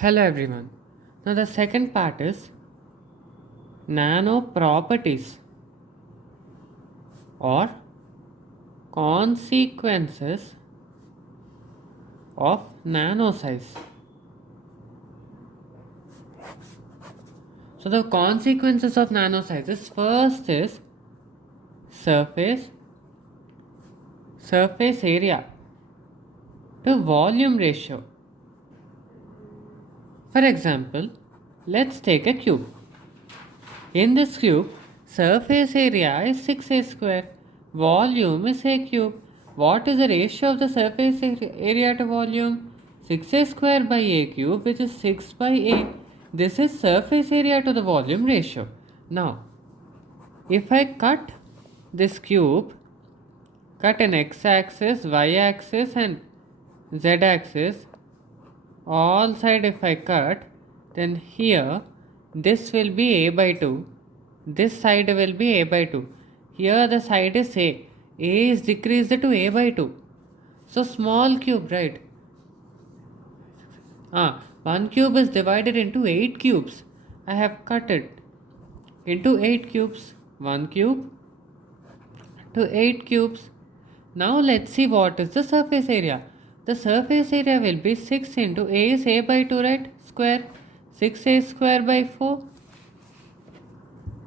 Hello everyone. Now the second part is nano properties or consequences of nano size. So the consequences of nano sizes first is surface surface area to volume ratio. For example, let's take a cube. In this cube, surface area is 6a square, volume is a cube. What is the ratio of the surface area to volume? 6a square by a cube, which is 6 by a. This is surface area to the volume ratio. Now, if I cut this cube, cut an x-axis, y-axis and z-axis, all side if I cut, then here this will be a by 2, this side will be a by 2, here the side is a is decreased to a by 2, so small cube, right? One cube is divided into 8 cubes. I have cut it into 8 cubes, 1 cube to 8 cubes. Now let's see what is the surface area. The surface area will be 6 into a is a by 2, right? Square. 6a square by 4.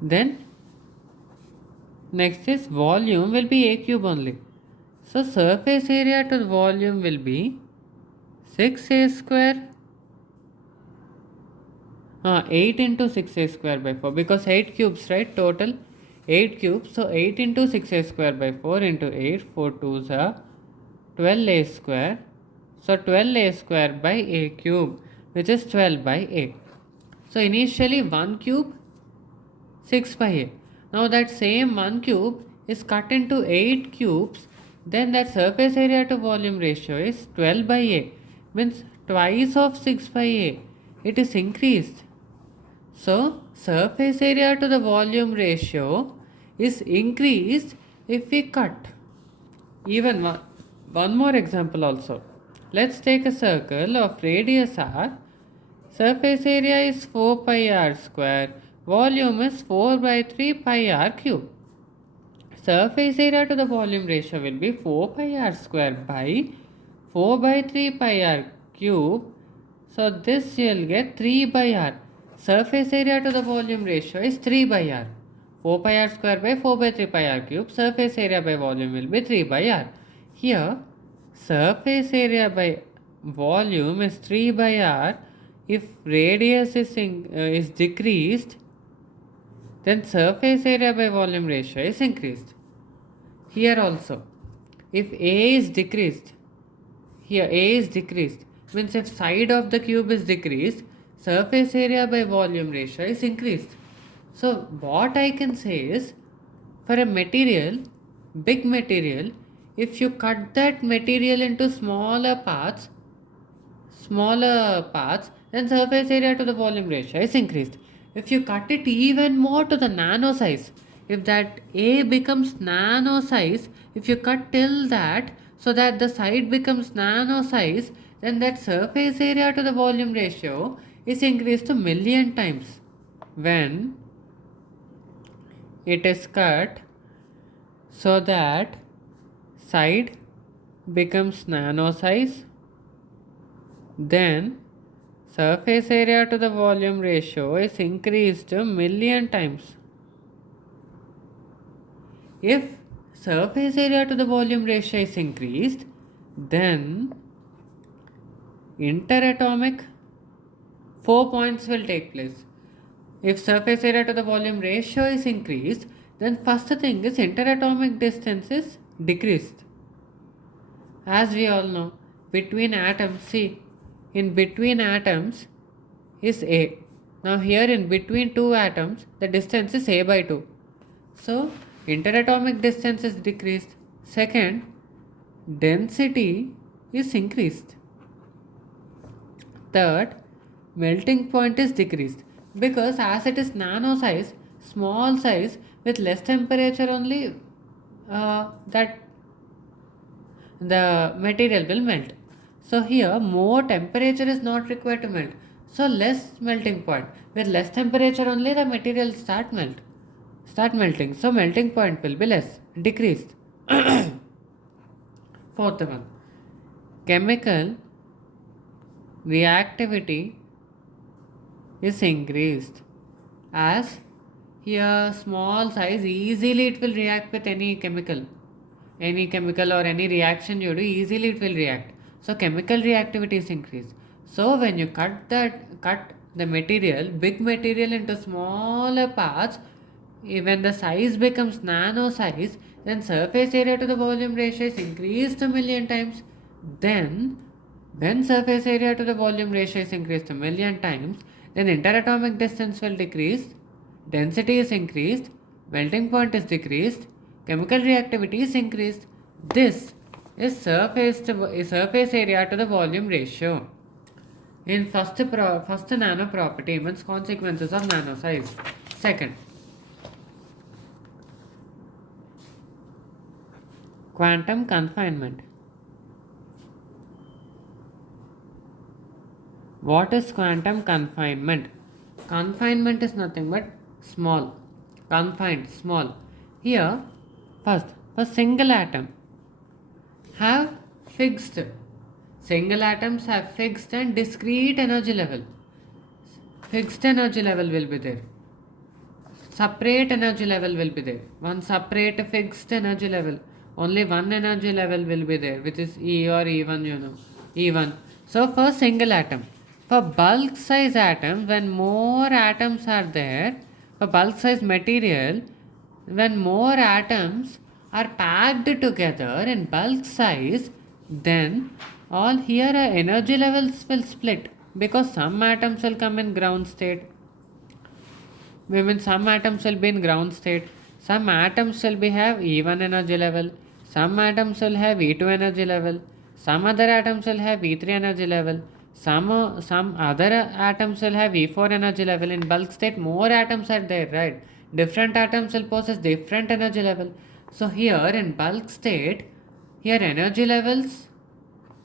Then next is volume will be a cube only. So surface area to the volume will be 6a square. 8 into 6a square by 4, because 8 cubes, right? Total 8 cubes. So 8 into 6a square by 4 into 8. 4 2s are 12a square. So 12a square by a cube, which is 12 by a. So initially 1 cube 6 by a. Now that same 1 cube is cut into 8 cubes, then that surface area to volume ratio is 12 by a, means twice of 6 by a. It is increased. So surface area to the volume ratio is increased if we cut. Even one more example also. Let's take a circle of radius r. Surface area is 4 pi r square. Volume is 4 by 3 pi r cube. Surface area to the volume ratio will be 4 pi r square by 4 by 3 pi r cube. So this you'll get 3 by r. Surface area to the volume ratio is 3 by r. 4 pi r square by 4 by 3 pi r cube. Surface area by volume will be 3 by r. Here surface area by volume is 3 by r. If radius is decreased, then surface area by volume ratio is increased. Here also, if a is decreased, here a is decreased, means if side of the cube is decreased, surface area by volume ratio is increased. So what I can say is, for a material, big material, if you cut that material into smaller parts, then surface area to the volume ratio is increased. If you cut it even more to the nano size, if that a becomes nano size, if you cut till that so that the side becomes nano size, then that surface area to the volume ratio is increased to million times when it is cut so that side becomes nano size, then surface area to the volume ratio is increased a million times. If surface area to the volume ratio is increased, then interatomic 4 points will take place. If surface area to the volume ratio is increased, then first thing is interatomic distance is decreased. As we all know, between atoms, see, in between atoms is a. Now here in between two atoms, the distance is a by 2. So interatomic distance is decreased. Second, density is increased. Third, melting point is decreased, because as it is nano size, small size, with less temperature only, that the material will melt. So here more temperature is not required to melt. So less melting point. With less temperature only the material start melting. So melting point will be less, decreased. Fourth one, chemical reactivity is increased as here small size easily it will react with any chemical or any reaction you do easily it will react. So chemical reactivity is increased. So when you cut the material big material into smaller parts, when the size becomes nano size, then surface area to the volume ratio is increased a million times. Then when surface area to the volume ratio is increased a million times, then interatomic distance will decrease, density is increased, melting point is decreased, chemical reactivity is increased. This is surface area to the volume ratio. In first nano property means consequences of nano size. Second, quantum confinement. What is quantum confinement? Confinement is nothing but small. Confined, small. Here, first, for single atom have fixed. Single atoms have fixed and discrete energy level. Fixed energy level will be there. Separate energy level will be there. One separate fixed energy level. Only one energy level will be there, which is E or E1, E1. So for single atom. For bulk size atom, when more atoms are there, for bulk size material, when more atoms are packed together in bulk size, then all here energy levels will split because some atoms will come in ground state. Some atoms will be in ground state, some atoms will be have E1 energy level, some atoms will have E2 energy level, some other atoms will have E3 energy level, some other atoms will have E4 energy level. In bulk state more atoms are there, right? Different atoms will possess different energy level. So here in bulk state, here energy levels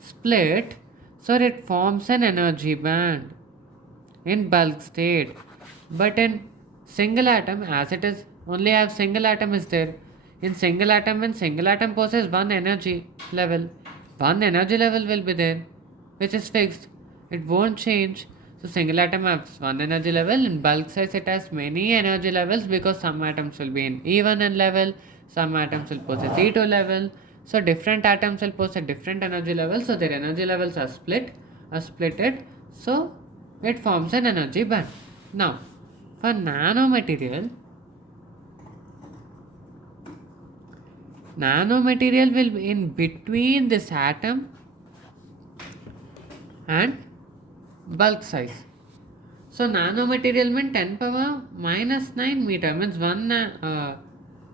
split, so it forms an energy band in bulk state. But in single atom, as it is only have single atom is there. In single atom, when single atom possesses one energy level will be there, which is fixed. It won't change. So single atom has one energy level. In bulk size, it has many energy levels because some atoms will be in E1 level, some atoms will possess E2 level. So different atoms will possess different energy levels. So their energy levels are splitted. So it forms an energy band. Now, for nanomaterial will be in between this atom and bulk size. So nanomaterial means 10 power minus 9 meter, means 1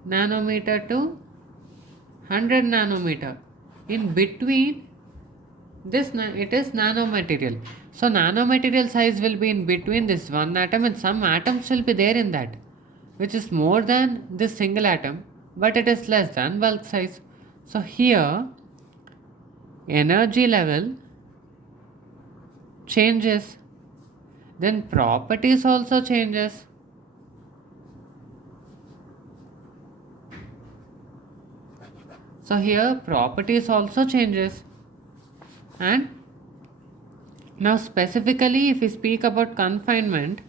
nanometer to 100 nanometer. In between this it is nanomaterial. So nanomaterial size will be in between this one atom and some atoms will be there in that, which is more than this single atom, but it is less than bulk size. So here energy level changes, then properties also changes. So here properties also changes. And now specifically if we speak about confinement,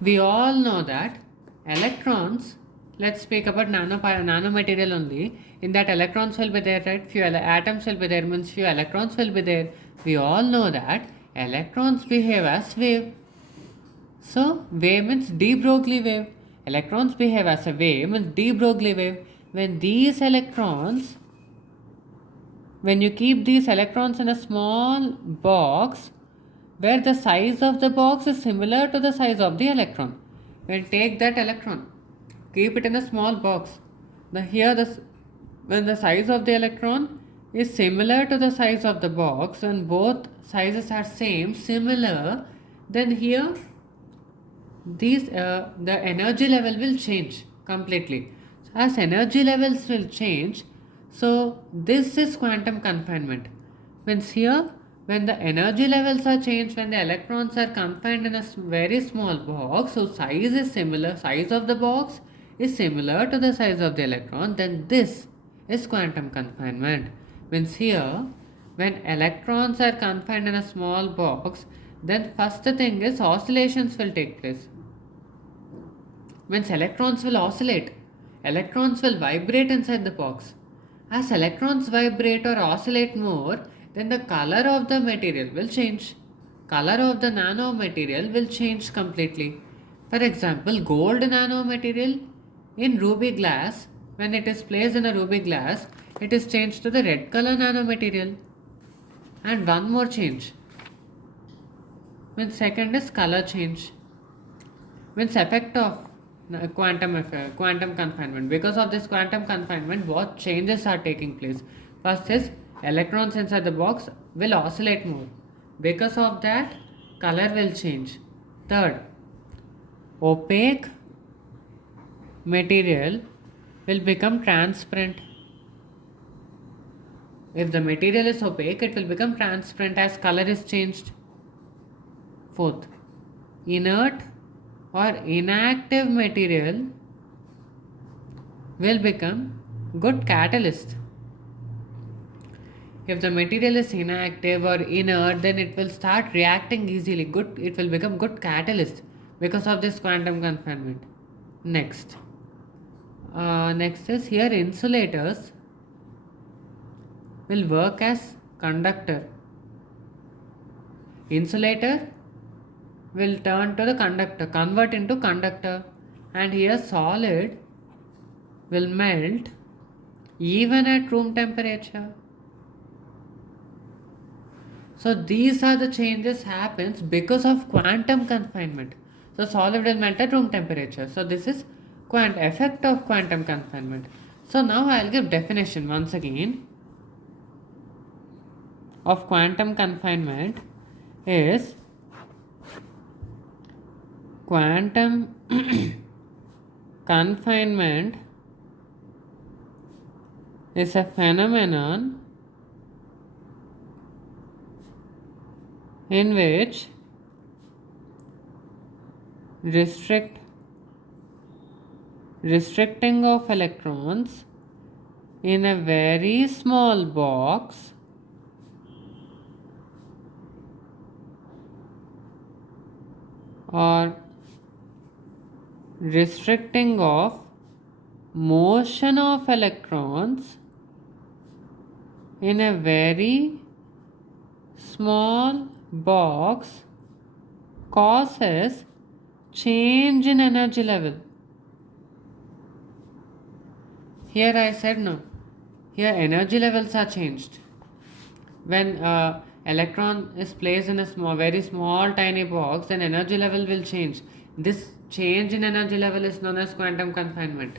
we all know that electrons, let's speak about nanomaterial only. In that electrons will be there, right? Few atoms will be there, means few electrons will be there. We all know that electrons behave as wave. So wave means de Broglie wave. Electrons behave as a wave means de Broglie wave. When you keep these electrons in a small box where the size of the box is similar to the size of the electron, when take that electron, keep it in a small box. When the size of the electron is similar to the size of the box, when both sizes are similar, then here the energy level will change completely. As energy levels will change, so this is quantum confinement. Means here when the energy levels are changed, when the electrons are confined in a very small box, so size of the box is similar to the size of the electron, then this is quantum confinement. Means here, when electrons are confined in a small box, then first thing is oscillations will take place. Means electrons will oscillate, electrons will vibrate inside the box. As electrons vibrate or oscillate more, then the color of the material will change. Color of the nanomaterial will change completely. For example, gold nanomaterial in ruby glass, when it is placed in a ruby glass, it is changed to the red color nanomaterial. And one more change. Means second is color change. Means effect of quantum confinement. Because of this quantum confinement, what changes are taking place? First is electrons inside the box will oscillate more. Because of that, color will change. Third, opaque material will become transparent. If the material is opaque, it will become transparent as color is changed. Fourth, inert or inactive material will become good catalyst. If the material is inactive or inert, then it will start reacting easily. It will become good catalyst because of this quantum confinement. Next is here insulators will work as conductor. Insulator will turn to the conductor, convert into conductor, and here solid will melt even at room temperature. So these are the changes happens because of quantum confinement. So solid will melt at room temperature. So this is effect of quantum confinement. So now I'll give definition once again of quantum confinement is quantum confinement is a phenomenon in which restricting of electrons in a very small box or restricting of motion of electrons in a very small box causes change in energy level. Here I said no. Here energy levels are changed. When electron is placed in a very small tiny box, then energy level will change. This change in energy level is known as quantum confinement.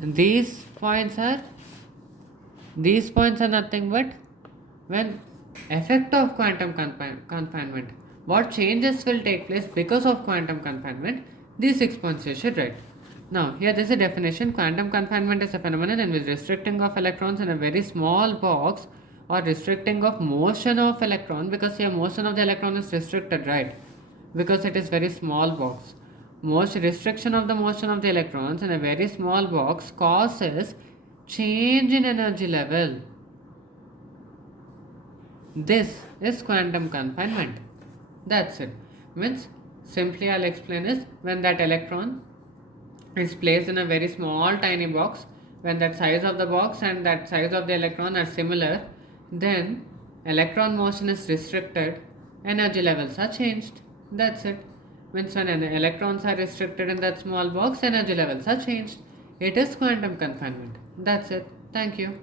And these points are nothing but when effect of quantum confinement. What changes will take place because of quantum confinement? These 6 points you should write. Now, here there is a definition. Quantum confinement is a phenomenon in which restricting of electrons in a very small box or restricting of motion of electron, because here motion of the electron is restricted, right? Because it is very small box. Restriction of the motion of the electrons in a very small box causes change in energy level. This is quantum confinement. That's it. Means simply I'll explain is when that electron is placed in a very small tiny box, when that size of the box and that size of the electron are similar, then electron motion is restricted, energy levels are changed. That's it. Means when electrons are restricted in that small box, energy levels are changed. It is quantum confinement. That's it. Thank you.